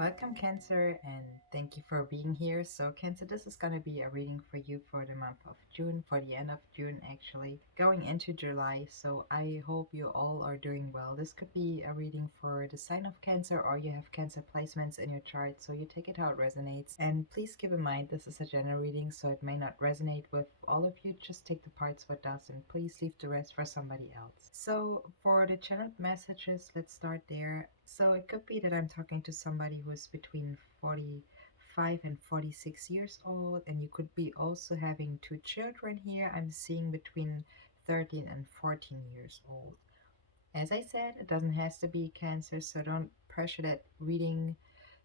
Welcome, Cancer, and thank you for being here. So, Cancer, this is going to be a reading for you for the month of June, for the end of June, actually, going into July. So, I hope you all are doing well. This could be a reading for the sign of Cancer, or you have Cancer placements in your chart, so you take it how it resonates. And please keep in mind, this is a general reading, so it may not resonate with all of you. Just take the parts what does, and please leave the rest for somebody else. So, for the channeled messages, let's start there. So it could be that I'm talking to somebody who is between 45 and 46 years old, and you could be also having two children here. I'm seeing between 13 and 14 years old. As I said, it doesn't have to be Cancer, so don't pressure that reading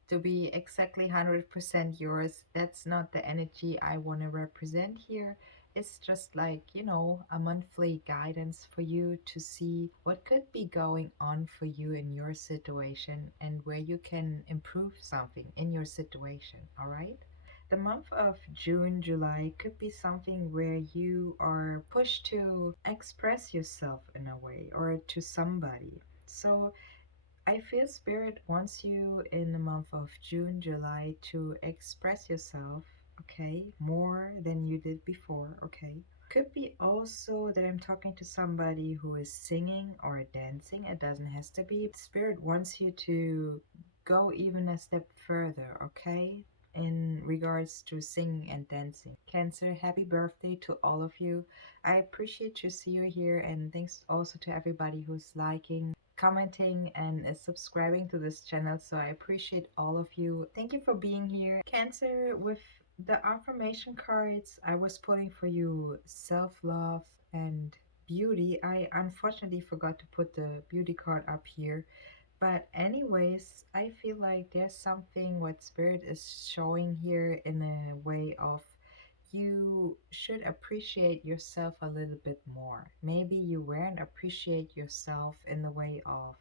to be exactly 100% yours. That's not the energy I want to represent here. It's just like, a monthly guidance for you to see what could be going on for you in your situation and where you can improve something in your situation, all right? The month of June, July could be something where you are pushed to express yourself in a way or to somebody. So I feel Spirit wants you in the month of June, July to express yourself, okay, more than you did before, okay? Could be also that I'm talking to somebody who is singing or dancing. It doesn't have to be. Spirit wants you to go even a step further, okay? In regards to singing and dancing. Cancer, happy birthday to all of you. I appreciate to see you here, and thanks also to everybody who's liking, commenting, and is subscribing to this channel. So I appreciate all of you. Thank you for being here. Cancer, with the affirmation cards I was putting for you, self-love and beauty. I unfortunately forgot to put the beauty card up here, but anyways, I feel like there's something what Spirit is showing here in a way of you should appreciate yourself a little bit more. Maybe you weren't appreciate yourself in the way of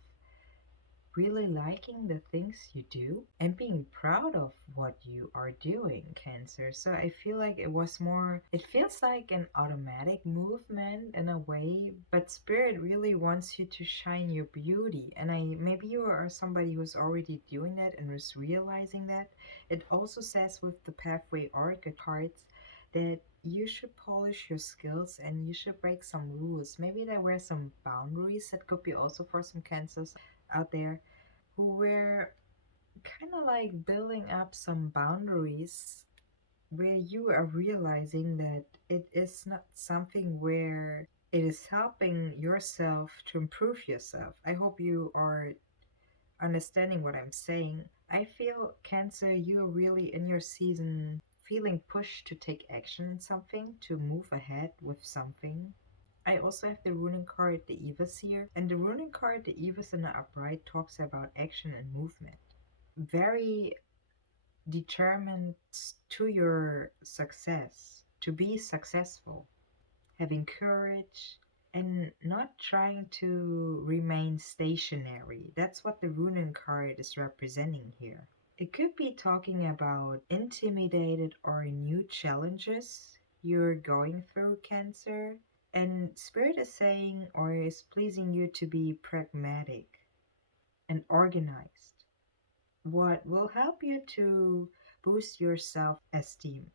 really liking the things you do and being proud of what you are doing, Cancer. So I feel like it feels like an automatic movement in a way, but Spirit really wants you to shine your beauty. And maybe you are somebody who's already doing that and is realizing that. It also says with the Pathway Oracle cards that you should polish your skills and you should break some rules. Maybe there were some boundaries that could be also for some cancers out there who were kind of like building up some boundaries where you are realizing that it is not something where it is helping yourself to improve yourself. I hope you are understanding what I'm saying. I feel, Cancer, you're really in your season feeling pushed to take action in something, to move ahead with something. I also have the runing card, the Evis here, and the runing card, the Evis in the upright, talks about action and movement. Very determined to your success, to be successful, having courage, and not trying to remain stationary. That's what the runen card is representing here. It could be talking about intimidated or new challenges you're going through, Cancer. And Spirit is saying or is pleasing you to be pragmatic and organized. What will help you to boost your self esteem.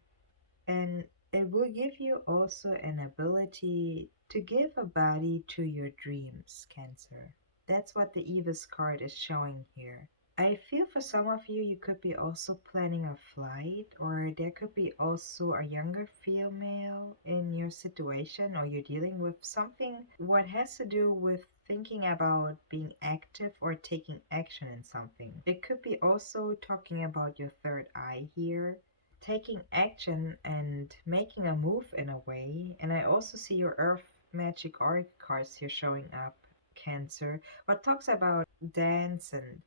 And it will give you also an ability to give a body to your dreams, Cancer. That's what the Evis card is showing here. I feel for some of you, you could be also planning a flight, or there could be also a younger female in your situation, or you're dealing with something what has to do with thinking about being active or taking action in something. It could be also talking about your third eye here, taking action and making a move in a way. And I also see your Earth Magic Oracle cards here showing up, Cancer, what talks about dance, and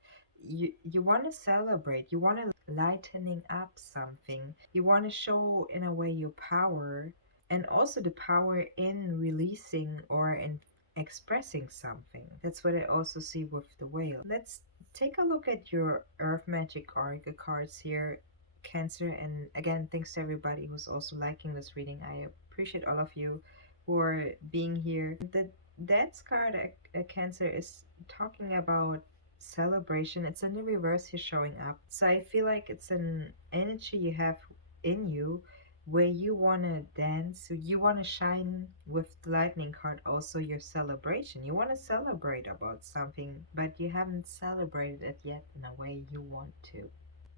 you want to celebrate, you want to lightening up something, you want to show in a way your power, and also the power in releasing or in expressing something. That's what I also see with the whale. Let's take a look at your Earth Magic Oracle cards here, Cancer. And again, thanks to everybody who's also liking this reading. I appreciate all of you who are being here. The Death's card, Cancer, is talking about celebration. It's in the reverse here showing up. So I feel like it's an energy you have in you where you want to dance, so you want to shine with the lightning card, also your celebration. You want to celebrate about something, but you haven't celebrated it yet in a way you want to.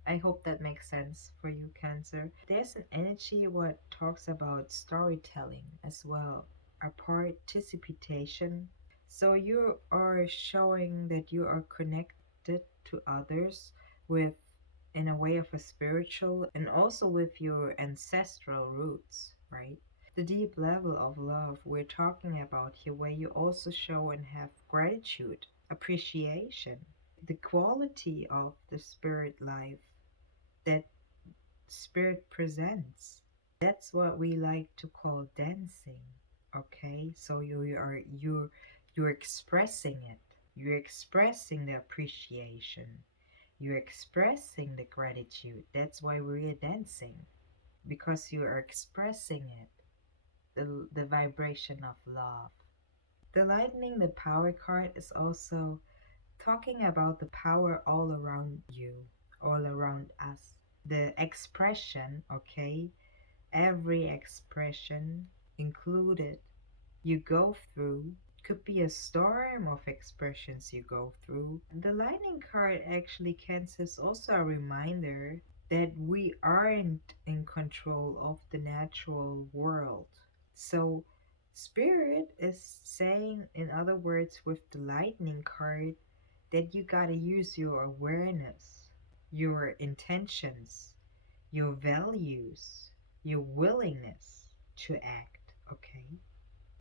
I hope that makes sense for you, Cancer. There's an energy what talks about storytelling as well, a participation. So you are showing that you are connected to others with in a way of a spiritual and also with your ancestral roots, right? The deep level of love we're talking about here, where you also show and have gratitude, appreciation, the quality of the spirit life that spirit presents. That's what we like to call dancing. Okay, so you're expressing it. You're expressing the appreciation. You're expressing the gratitude. That's why we're dancing, because you are expressing it, the vibration of love. The lightning, the power card, is also talking about the power all around you, all around us. The expression, okay? Every expression included you go through could be a storm of expressions you go through. The lightning card actually cancels also a reminder that we aren't in control of the natural world. So, Spirit is saying, in other words, with the lightning card, that you gotta use your awareness, your intentions, your values, your willingness to act, okay?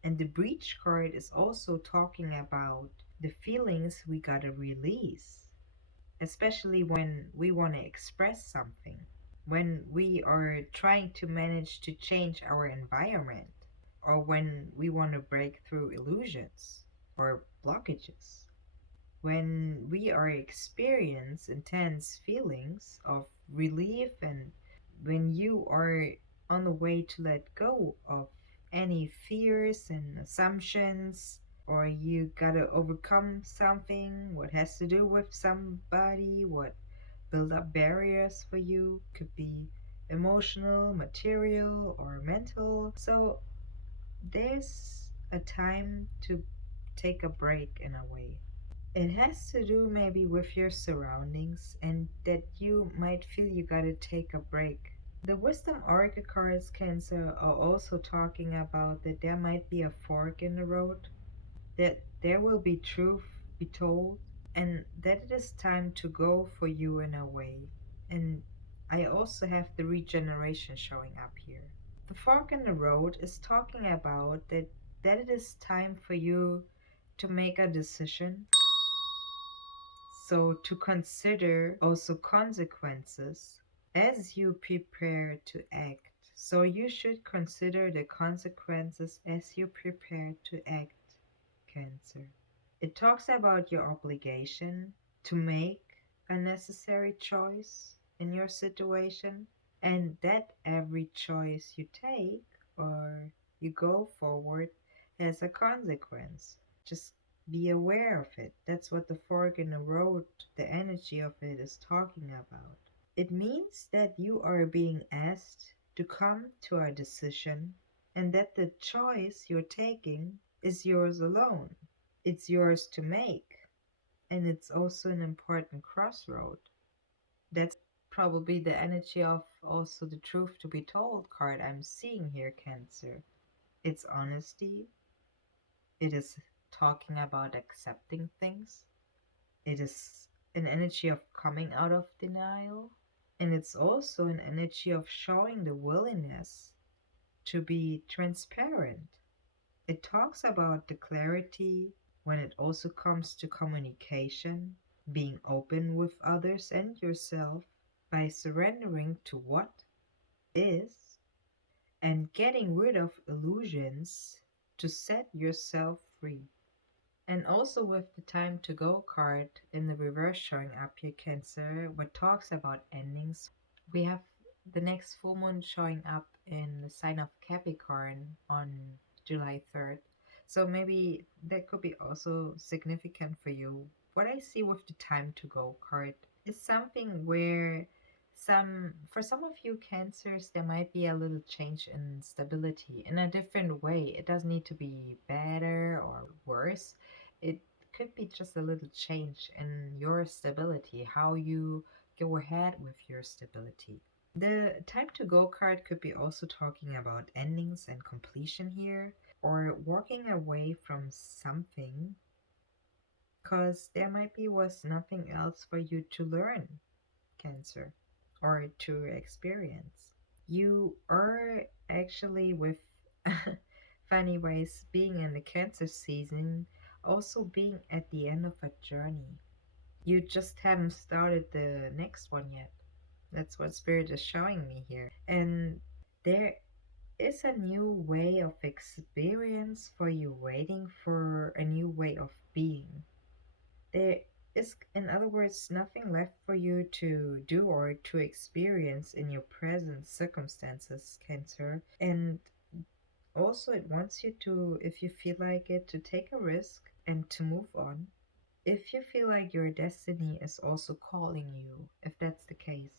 And the breach card is also talking about the feelings we gotta release, especially when we want to express something, when we are trying to manage to change our environment, or when we want to break through illusions or blockages. When we are experience intense feelings of relief, and when you are on the way to let go of any fears and assumptions, or you gotta overcome something what has to do with somebody, what build up barriers for you, could be emotional, material, or mental. So there's a time to take a break in a way. It has to do maybe with your surroundings and that you might feel you gotta take a break. The Wisdom Oracle cards, Cancer, are also talking about that there might be a fork in the road, that there will be truth be told, and that it is time to go for you in a way. And I also have the regeneration showing up here. The fork in the road is talking about that it is time for you to make a decision, so to consider also consequences as you prepare to act. So you should consider the consequences as you prepare to act, Cancer. It talks about your obligation to make a necessary choice in your situation, and that every choice you take or you go forward has a consequence. Just be aware of it. That's what the fork in the road, the energy of it, is talking about. It means that you are being asked to come to a decision, and that the choice you're taking is yours alone. It's yours to make, and it's also an important crossroad. That's probably the energy of also the truth to be told card I'm seeing here, Cancer. It's honesty, it is talking about accepting things, it is an energy of coming out of denial, and it's also an energy of showing the willingness to be transparent. It talks about the clarity when it also comes to communication, being open with others and yourself by surrendering to what is and getting rid of illusions to set yourself free. And also with the time to go card in the reverse showing up here, Cancer, what talks about endings. We have the next full moon showing up in the sign of Capricorn on July 3rd. So maybe that could be also significant for you what I see with the time to go card is something where for some of you cancers there might be a little change in stability in a different way. It doesn't need to be better or worse. It could be just a little change in your stability, how you go ahead with your stability. The time to go card could be also talking about endings and completion here, or walking away from something because there might be was nothing else for you to learn, Cancer, or to experience. You are actually with funny ways being in the Cancer season, also being at the end of a journey. You just haven't started the next one yet. That's what Spirit is showing me here. And there is a new way of experience for you, waiting for a new way of being. There is, in other words, nothing left for you to do or to experience in your present circumstances, Cancer. And also, it wants you to, if you feel like it, to take a risk and to move on. If you feel like your destiny is also calling you, if that's the case.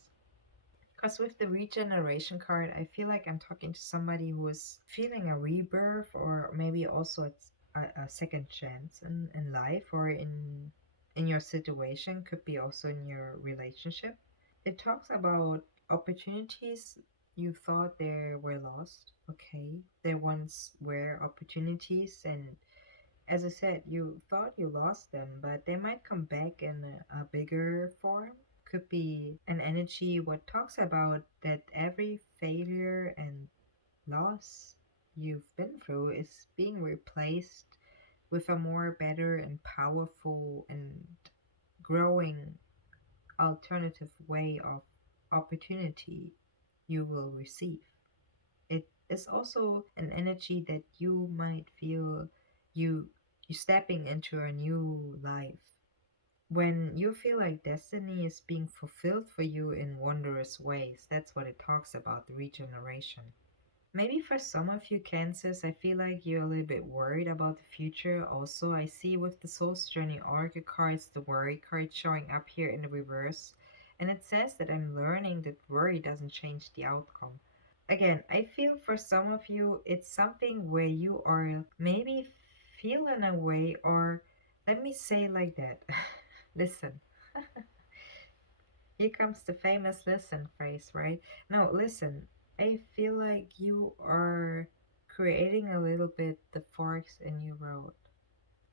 Because with the regeneration card, I feel like I'm talking to somebody who is feeling a rebirth or maybe also a second chance in life or in your situation, could be also in your relationship. It talks about opportunities you thought they were lost. Okay, there once were opportunities, and as I said, you thought you lost them, but they might come back in a bigger form. Could be an energy what talks about that every failure and loss you've been through is being replaced with a more better and powerful and growing alternative way of opportunity you will receive. It is also an energy that you might feel you you stepping into a new life. When you feel like destiny is being fulfilled for you in wondrous ways, that's what it talks about, the regeneration. Maybe for some of you cancers, I feel like you're a little bit worried about the future. Also, I see with the Soul's Journey Oracle cards, the worry card showing up here in the reverse. And it says that I'm learning that worry doesn't change the outcome. Again, I feel for some of you, it's something where you are maybe feeling a way, or let me say like that. Listen, here comes the famous listen phrase, right? No, listen, I feel like you are creating a little bit the forks in your road.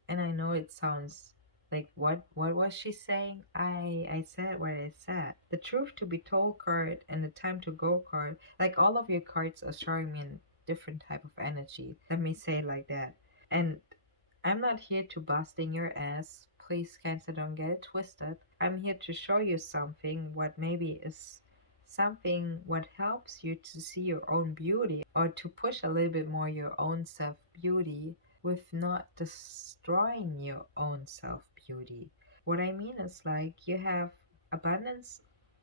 And I know it sounds like what was she saying? I said what I said. The truth to be told card and the time to go card, like all of your cards are showing me a different type of energy. Let me say it like that. And I'm not here to busting your ass. Please, Cancer, don't get it twisted. I'm here to show you something what maybe is something what helps you to see your own beauty or to push a little bit more your own self beauty with not destroying your own self beauty. What I mean is like you have abundance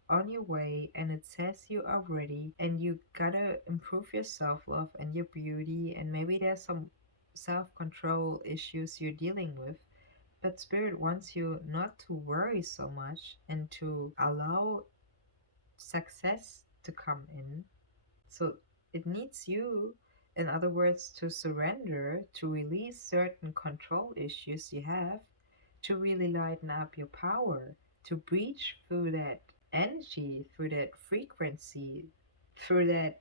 on your way and it says you are ready and you gotta improve your self love and your beauty, and maybe there's some self control issues you're dealing with. But Spirit wants you not to worry so much and to allow success to come in. So it needs you, in other words, to surrender, to release certain control issues you have, to really lighten up your power, to breach through that energy, through that frequency, through that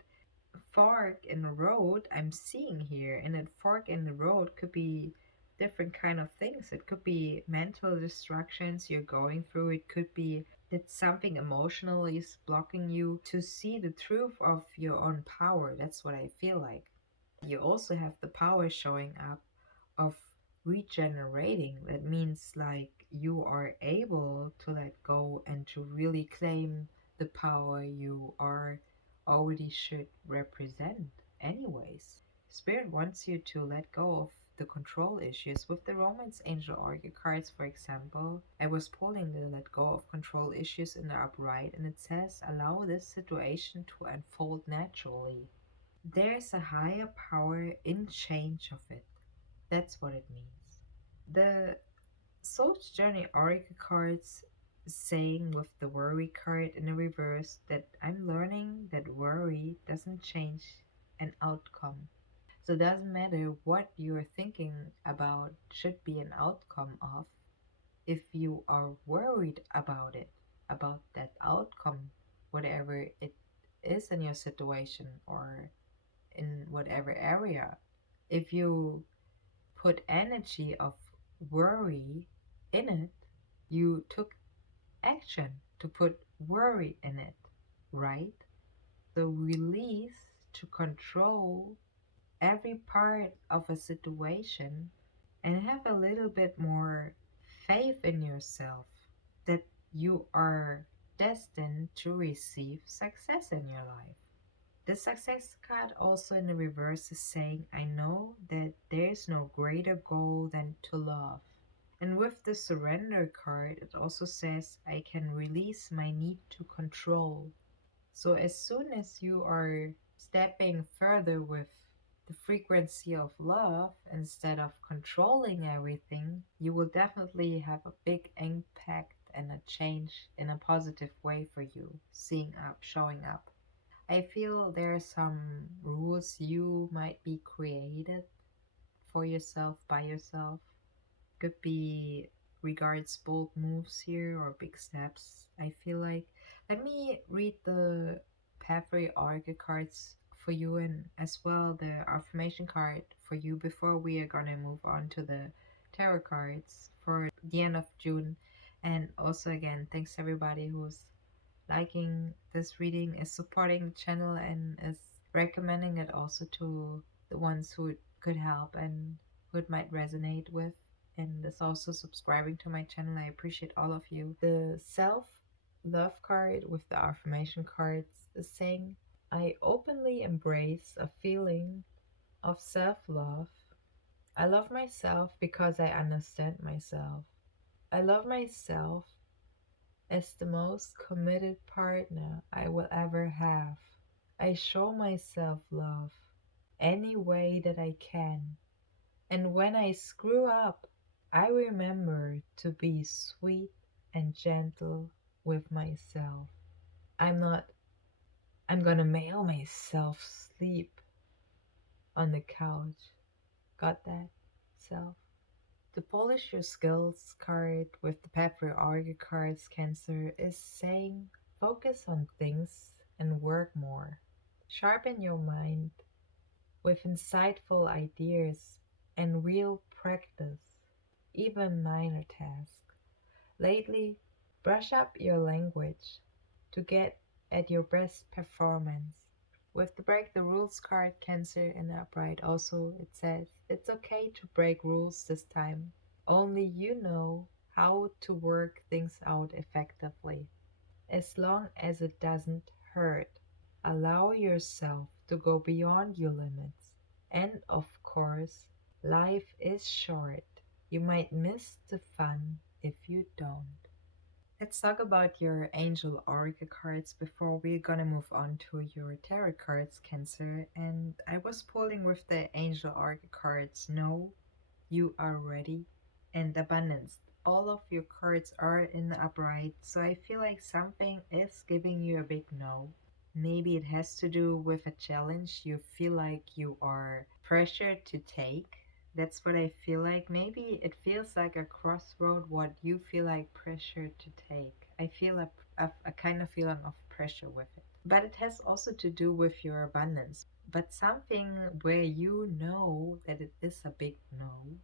fork in the road I'm seeing here. And that fork in the road could be different kind of things. It could be mental distractions you're going through. It could be that something emotional is blocking you to see the truth of your own power. That's what I feel like. You also have the power showing up of regenerating. That means like you are able to let go and to really claim the power you are already should represent anyways. Spirit wants you to let go of the control issues. With the Romance Angel Oracle cards, for example, I was pulling the let go of control issues in the upright, and it says allow this situation to unfold naturally. There's a higher power in change of it. That's what it means. The Soul's Journey Oracle cards saying with the worry card in the reverse that I'm learning that worry doesn't change an outcome. So it doesn't matter what you're thinking about should be an outcome of. If you are worried about it, about that outcome, whatever it is in your situation or in whatever area, if you put energy of worry in it, you took action to put worry in it, right? So release to control every part of a situation and have a little bit more faith in yourself that you are destined to receive success in your life. The success card also in the reverse is saying, I know that there is no greater goal than to love. And with the surrender card, it also says, I can release my need to control. So as soon as you are stepping further with the frequency of love instead of controlling everything, you will definitely have a big impact and a change in a positive way for you, seeing up, showing up. I feel there are some rules you might be created for yourself by yourself. Could be regards bold moves here or big steps. I feel like let me read the pathway oracle cards for you and as well the affirmation card for you before we are gonna move on to the tarot cards for the end of June. And also again, thanks everybody who's liking this reading, is supporting the channel, and is recommending it also to the ones who it could help and who it might resonate with, and is also subscribing to my channel. I appreciate all of you. The self love card with the affirmation cards is saying, I openly embrace a feeling of self love. I love myself because I understand myself. I love myself as the most committed partner I will ever have. I show myself love any way that I can. And when I screw up, I remember to be sweet and gentle with myself. I'm not, I'm gonna mail myself sleep on the couch. Got that? Self. The polish your skills card with the pepper Oracle cards Cancer is saying focus on things and work more. Sharpen your mind with insightful ideas and real practice, even minor tasks. Lately, brush up your language to get at your best performance. With the break the rules card Cancer in the upright also it says it's okay to break rules this time. Only you know how to work things out effectively. As long as it doesn't hurt, allow yourself to go beyond your limits. And of course, life is short. You might miss the fun if you don't. Let's talk about your angel oracle cards before we're gonna move on to your tarot cards, Cancer. And I was pulling with the angel oracle cards. No, you are ready and abundance. All of your cards are in the upright, so I feel like something is giving you a big no. Maybe it has to do with a challenge you feel like you are pressured to take. That's what I feel like. Maybe it feels like a crossroad what you feel like pressure to take. I feel a kind of feeling of pressure with it. But it has also to do with your abundance. But something where you know that it is a big no,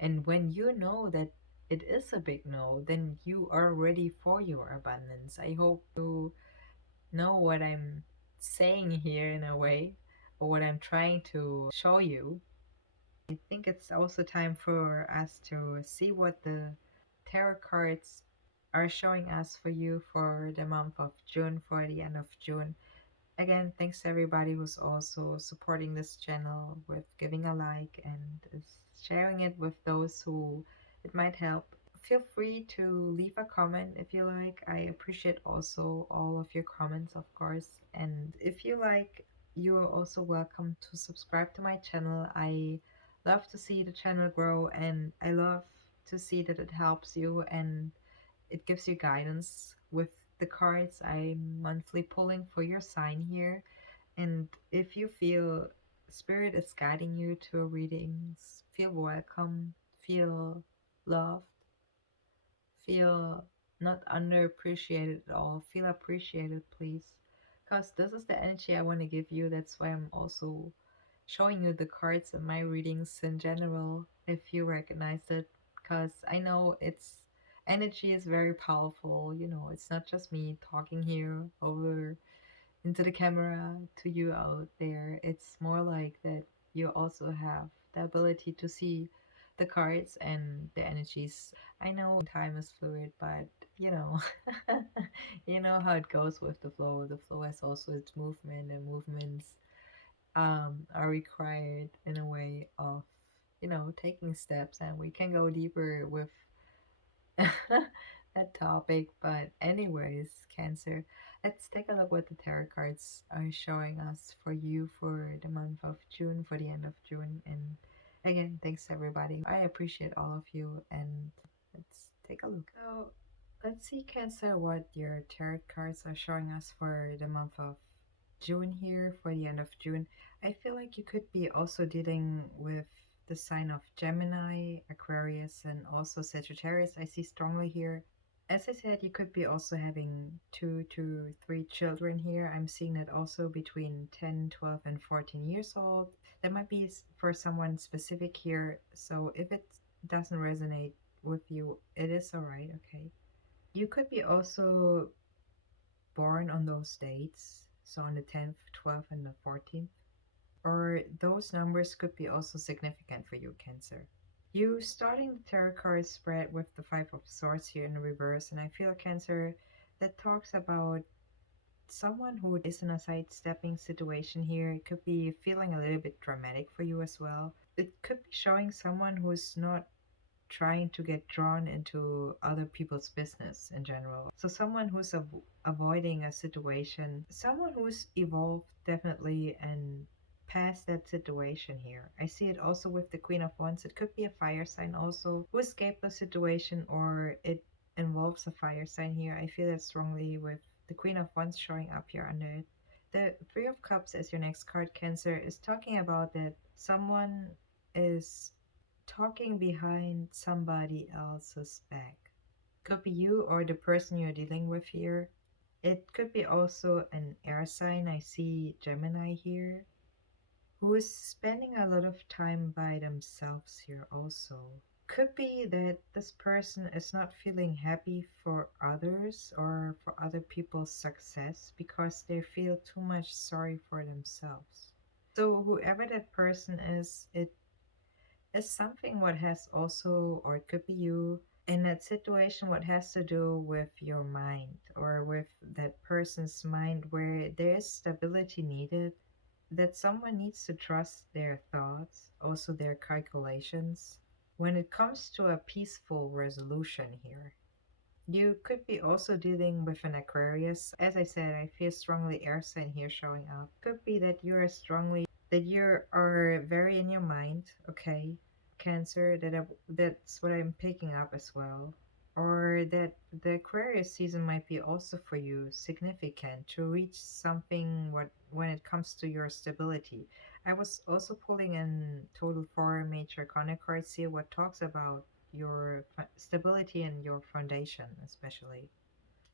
and when you know that it is a big no, then you are ready for your abundance. I hope you know what I'm saying here in a way, or what I'm trying to show you. I think it's also time for us to see what the tarot cards are showing us for you for the month of June, for the end of June. Again, thanks to everybody who's also supporting this channel with giving a like and is sharing it with those who it might help. Feel free to leave a comment if you like. I appreciate also all of your comments, of course. And if you like, you are also welcome to subscribe to my channel. I love to see the channel grow, and I love to see that it helps you and it gives you guidance with the cards I'm monthly pulling for your sign here. And if you feel spirit is guiding you to readings, feel welcome, feel loved, feel not underappreciated at all, feel appreciated, please. Because this is the energy I want to give you. That's why I'm also showing you the cards in my readings in general, if you recognize it. Because I know it's energy is very powerful. It's not just me talking here over into the camera to you out there. It's more like that you also have the ability to see the cards and the energies. I know time is fluid, but you know, you know how it goes with the flow. The flow has also its movement, and movements are required in a way of taking steps, and we can go deeper with that topic. But anyways, Cancer, let's take a look what the tarot cards are showing us for you for the month of June, for the end of June. And again, thanks everybody. I appreciate all of you, and let's take a look. So let's see, Cancer, what your tarot cards are showing us for the month of June here, for the end of June. I feel like you could be also dealing with the sign of Gemini, Aquarius, and also Sagittarius. I see strongly here. As I said, you could be also having 2 to 3 children here. I'm seeing that also between 10, 12, and 14 years old. That might be for someone specific here. So if it doesn't resonate with you, it is alright, okay? You could be also born on those dates, so on the 10th, 12th, and the 14th, or those numbers could be also significant for you, Cancer. You starting the tarot card spread with the Five of Swords here in the reverse, and I feel, Cancer, that talks about someone who is in a sidestepping situation here. It could be feeling a little bit dramatic for you as well. It could be showing someone who's not trying to get drawn into other people's business in general. So someone who's avoiding a situation, someone who's evolved definitely and past that situation here. I see it also with the Queen of Wands. It could be a fire sign also who escaped the situation, or it involves a fire sign here. I feel that strongly with the Queen of Wands showing up here under it. The Three of Cups as your next card, Cancer, is talking about that someone is talking behind somebody else's back. Could be you or the person you're dealing with here. It could be also an air sign. I see Gemini here, who is spending a lot of time by themselves here also. Could be that this person is not feeling happy for others or for other people's success because they feel too much sorry for themselves. So whoever that person is something what has also, or it could be you, in that situation what has to do with your mind or with that person's mind, where there's stability needed, that someone needs to trust their thoughts, also their calculations, when it comes to a peaceful resolution here. You could be also dealing with an Aquarius. As I said, I feel strongly air sign here showing up. Could be that you are very in your mind, okay? Cancer, that's what I'm picking up as well. Or that the Aquarius season might be also for you significant to reach something what when it comes to your stability. I was also pulling in total four major arcana cards here, what talks about your stability and your foundation, especially.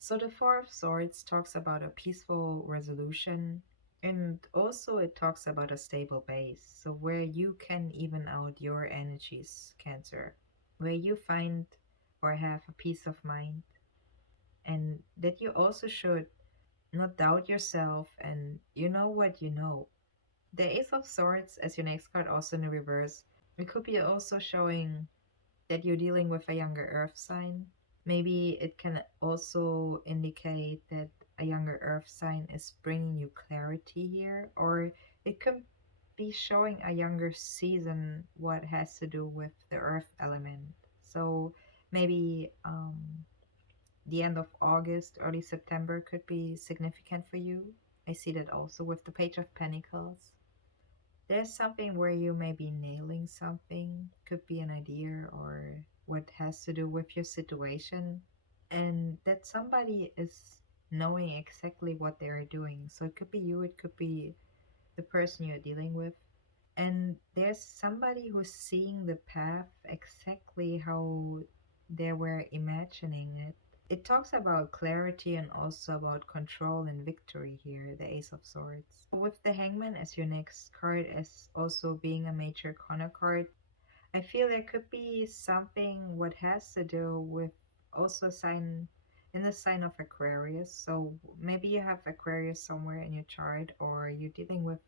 So the Four of Swords talks about a peaceful resolution, and also it talks about a stable base. So where you can even out your energies, Cancer, where you find or have a peace of mind, and that you also should not doubt yourself, and you know what you know. The Ace of Swords as your next card, also in the reverse. It could be also showing that you're dealing with a younger earth sign. Maybe it can also indicate that a younger earth sign is bringing you clarity here, or it could be showing a younger season what has to do with the earth element. So maybe the end of August, early September could be significant for you. I see that also with the Page of Pentacles. There's something where you may be nailing something, could be an idea or what has to do with your situation, and that somebody is knowing exactly what they are doing. So it could be you, it could be the person you're dealing with. And there's somebody who's seeing the path exactly how they were imagining it. It talks about clarity and also about control and victory here, the Ace of Swords. With the Hangman as your next card, as also being a major corner card, I feel there could be something what has to do with also sign in the sign of Aquarius. So maybe you have Aquarius somewhere in your chart, or you're dealing with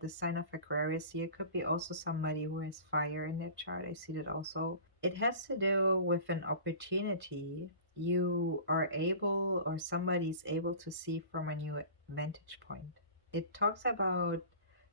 the sign of Aquarius. Here could be also somebody who has fire in their chart. I see that also. It has to do with an opportunity you are able, or somebody's able to see from a new vantage point. It talks about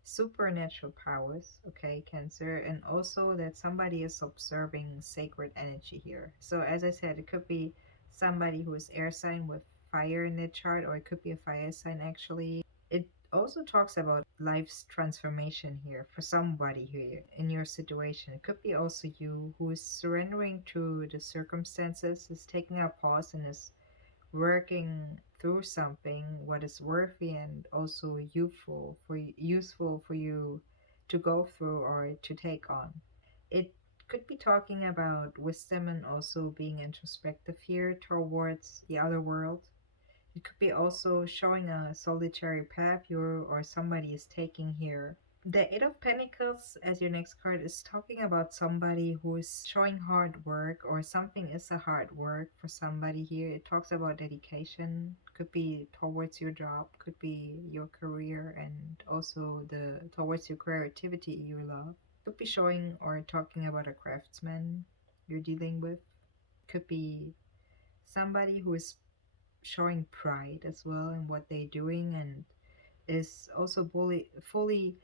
supernatural powers, okay, Cancer, and also that somebody is observing sacred energy here. So, as I said, it could be somebody who is air sign with fire in their chart, or it could be a fire sign actually. It also talks about life's transformation here for somebody here in your situation. It could be also you who is surrendering to the circumstances, is taking a pause, and is working through something what is worthy and also useful for you to go through or to take on. It could be talking about wisdom and also being introspective here towards the other world. It could be also showing a solitary path you or somebody is taking here. The Eight of Pentacles as your next card is talking about somebody who is showing hard work, or something is a hard work for somebody here. It talks about dedication, could be towards your job, could be your career, and also the towards your creativity you love. Could be showing or talking about a craftsman you're dealing with. Could be somebody who is showing pride as well in what they're doing, and is also fully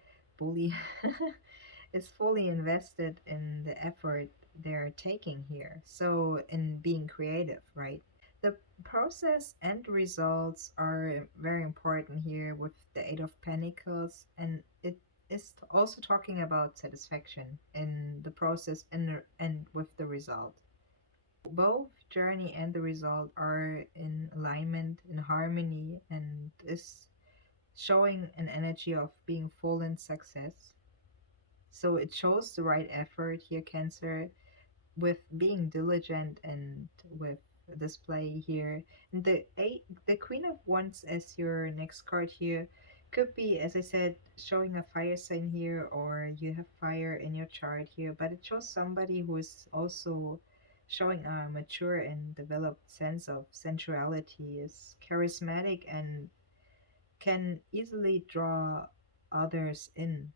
is fully invested in the effort they're taking here. So in being creative, right? The process and results are very important here with the Eight of Pentacles, and it is also talking about satisfaction in the process and with the result. Both journey and the result are in alignment, in harmony, and is showing an energy of being full in success. So it shows the right effort here, Cancer, with being diligent and with display here. And the Queen of Wands as your next card here could be, as I said, showing a fire sign here, or you have fire in your chart here, but it shows somebody who is also showing a mature and developed sense of sensuality, is charismatic, and can easily draw others in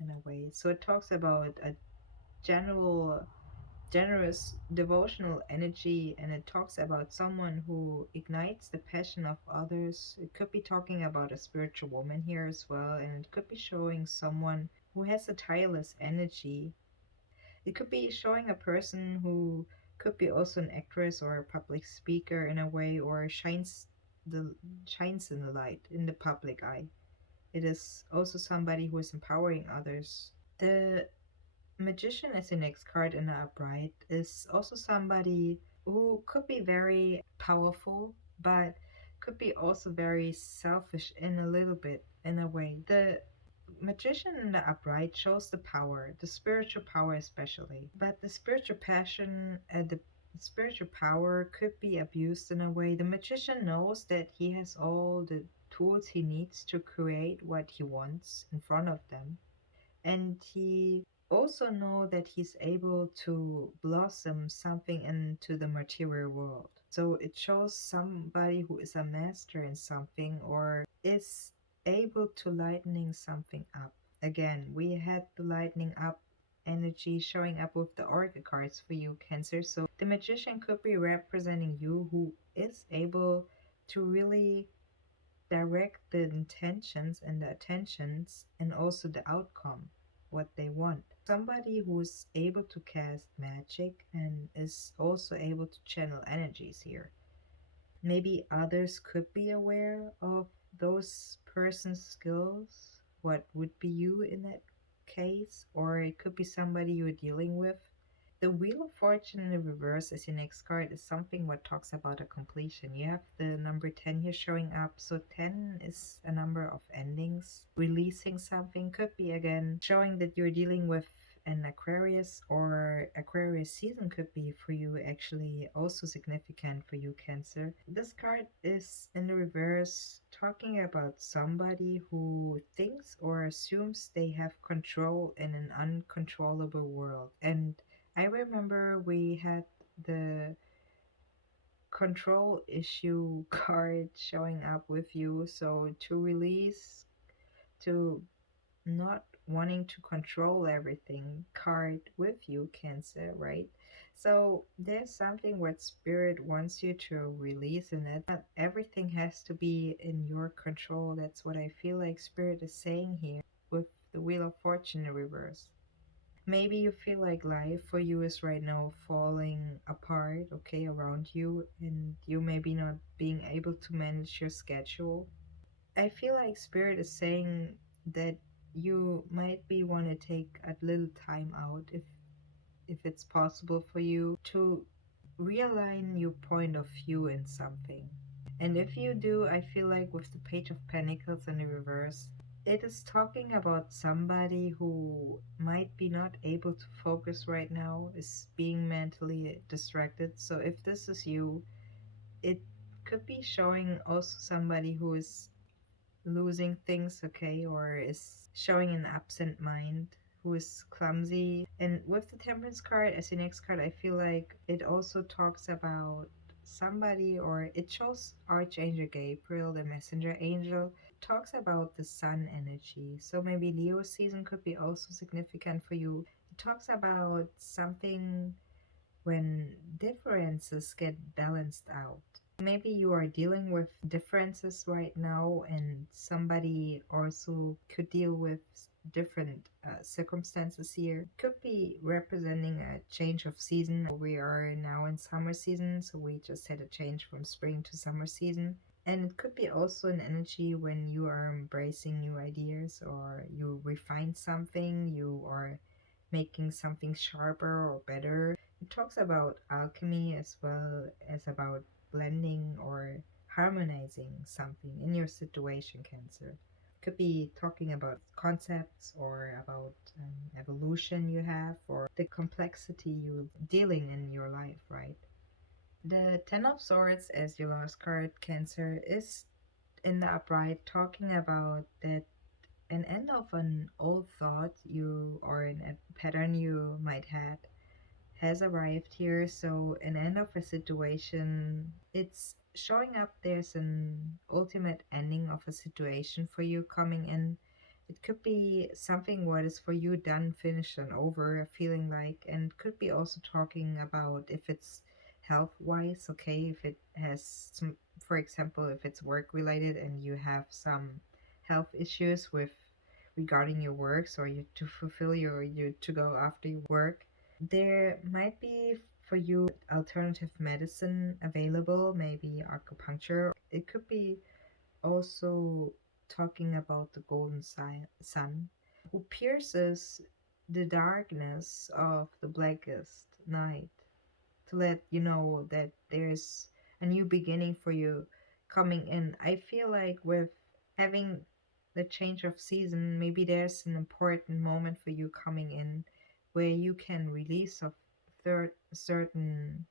a way. So it talks about a general generous devotional energy, and it talks about someone who ignites the passion of others. It could be talking about a spiritual woman here as well, and it could be showing someone who has a tireless energy. It could be showing a person who could be also an actress or a public speaker in a way, or the shines in the light in the public eye. It is also somebody who is empowering others. The Magician as your next card in the upright is also somebody who could be very powerful, but could be also very selfish in a little bit, in a way. The Magician in the upright shows the power, the spiritual power especially, but the spiritual passion and the spiritual power could be abused in a way. The Magician knows that he has all the tools he needs to create what he wants in front of them, and he also know that he's able to blossom something into the material world. So it shows somebody who is a master in something, or is able to lightening something up. Again, we had the lightening up energy showing up with the oracle cards for you, Cancer. So the Magician could be representing you, who is able to really direct the intentions and the attentions, and also the outcome, what they want. Somebody who's able to cast magic and is also able to channel energies here. Maybe others could be aware of those person's skills. What would be you in that case? Or it could be somebody you're dealing with. The Wheel of Fortune in the reverse as your next card is something what talks about a completion. You have the number 10 here showing up. So 10 is a number of endings. Releasing something could be again showing that you're dealing with an Aquarius, or Aquarius season could be for you actually also significant for you, Cancer. This card is in the reverse talking about somebody who thinks or assumes they have control in an uncontrollable world. And I remember we had the control issue card showing up with you. So to release, to not wanting to control everything card with you, Cancer, right? So there's something what spirit wants you to release, and that not everything has to be in your control. That's what I feel like spirit is saying here with the Wheel of Fortune in reverse. Maybe you feel like life for you is right now falling apart, okay, around you, and you maybe not being able to manage your schedule. I feel like spirit is saying that you might be want to take a little time out, if it's possible for you, to realign your point of view in something. And if you do, I feel like with the Page of Pentacles in the reverse, it is talking about somebody who might be not able to focus right now, is being mentally distracted. So if this is you, it could be showing also somebody who is losing things, okay, or is showing an absent mind, who is clumsy. And with the Temperance card as your next card, I feel like it also talks about somebody, or it shows Archangel Gabriel, the messenger angel, talks about the sun energy. So maybe Leo season could be also significant for you. It talks about something when differences get balanced out. Maybe you are dealing with differences right now, and somebody also could deal with different circumstances here. Could be representing a change of season. We are now in summer season, so we just had a change from spring to summer season. And it could be also an energy when you are embracing new ideas, or you refine something, you are making something sharper or better. It talks about alchemy as well as about blending or harmonizing something in your situation, Cancer. Could be talking about concepts, or about evolution you have, or the complexity you're dealing in your life, right? The Ten of Swords as your last card, Cancer, is in the upright talking about that an end of an old thought you, or a pattern you might had, has arrived here. So an end of a situation, it's showing up there's an ultimate ending of a situation for you coming in. It could be something what is for you done, finished, and over, feeling like, and could be also talking about if it's health wise, okay, if it has some, for example, if it's work related and you have some health issues with regarding your works, or you to fulfill your, you to go after your work, there might be for you alternative medicine available, maybe acupuncture. It could be also talking about the golden sun, who pierces the darkness of the blackest night, to let you know that there's a new beginning for you coming in. I feel like with having the change of season, maybe there's an important moment for you coming in where you can release of certain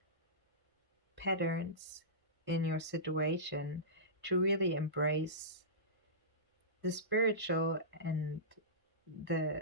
patterns in your situation, to really embrace the spiritual and the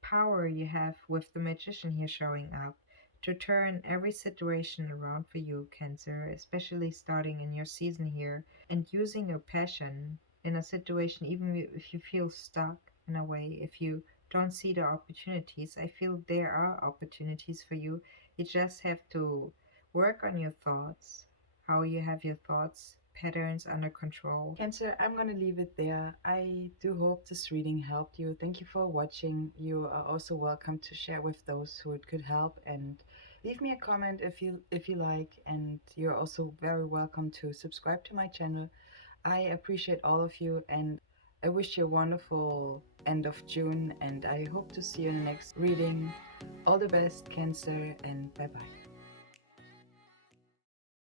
power you have with the magician here showing up, to turn every situation around for you, Cancer, especially starting in your season here, and using your passion in a situation, even if you feel stuck in a way, if you don't see the opportunities. I feel there are opportunities for you. You just have to work on your thoughts, how you have your thoughts patterns under control. Cancer, I'm going to leave it there. I do hope this reading helped you. Thank you for watching. You are also welcome to share with those who it could help, and leave me a comment if you like, and you're also very welcome to subscribe to my channel. I appreciate all of you, and I wish you a wonderful end of June, and I hope to see you in the next reading. All the best, Cancer, and bye bye.